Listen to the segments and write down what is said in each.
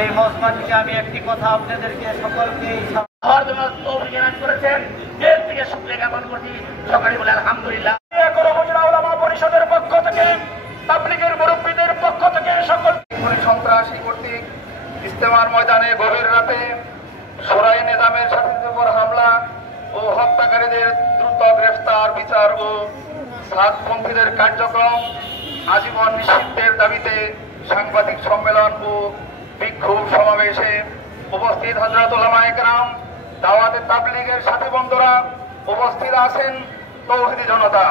এই মজমা থেকে আমি একটি কথা আপনাদেরকে সকলকে করেছেন এর থেকে শুক্রিয়া জ্ঞাপন করছি। সকালে বলে আলহামদুলিল্লাহ। পরিষদের পক্ষ থেকে তাবলীগের মুরব্বীদের পক্ষ থেকে সকল সন্ত্রাসী কর্তৃক ইজতেমার ময়দানে গভীর রাতে সরাই নিজামের ছাত্রীদের উপর হামলা ও হত্যাকারীদের দ্রুত গ্রেফতার, বিচার ও সাতপন্থীদের কার্যক্রম আজীবন নিষিদ্ধের দাবিতে সাংবাদিক সম্মেলন ও বিক্ষোভ সমাবেশে উপস্থিত হযরত উলামায়ে কেরাম, দাওয়াতে তাবলীগের সাথী বন্ধুরা, উপস্থিত আছেন তৌহিদি জনতা।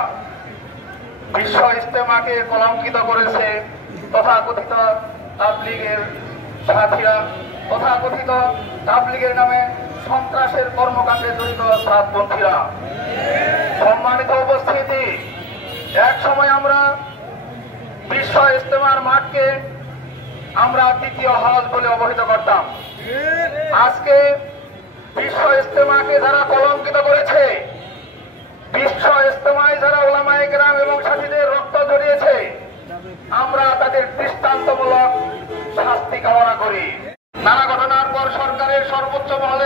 বিশ্ব ইজতেমাকে কলঙ্কিত করেছে তথাকথিত তাবলীগের সাথীরা, তথাকথিত তাবলীগের নামে সন্ত্রাসের কর্মকাণ্ডে জড়িত সাতপন্থীরা। সম্মানিত উপস্থিতি, এক সময় আমরা বিশ্ব ইজতেমার মাঠকে আমরা দ্বিতীয় হজ বলে অবহিত করতাম। আজকে বিশ্ব ইজতেমাকে যারা কলঙ্কিত করেছে, বিশ্ব ইজতেমায় যারা উলামায়ে কেরাম এবং সাথীদের রক্ত ঝরিয়েছে, আমরা তাদের দৃষ্টান্তমূলক শাস্তি কামনা করি। নানা ঘটনার পর সরকারের সর্বোচ্চ মহলে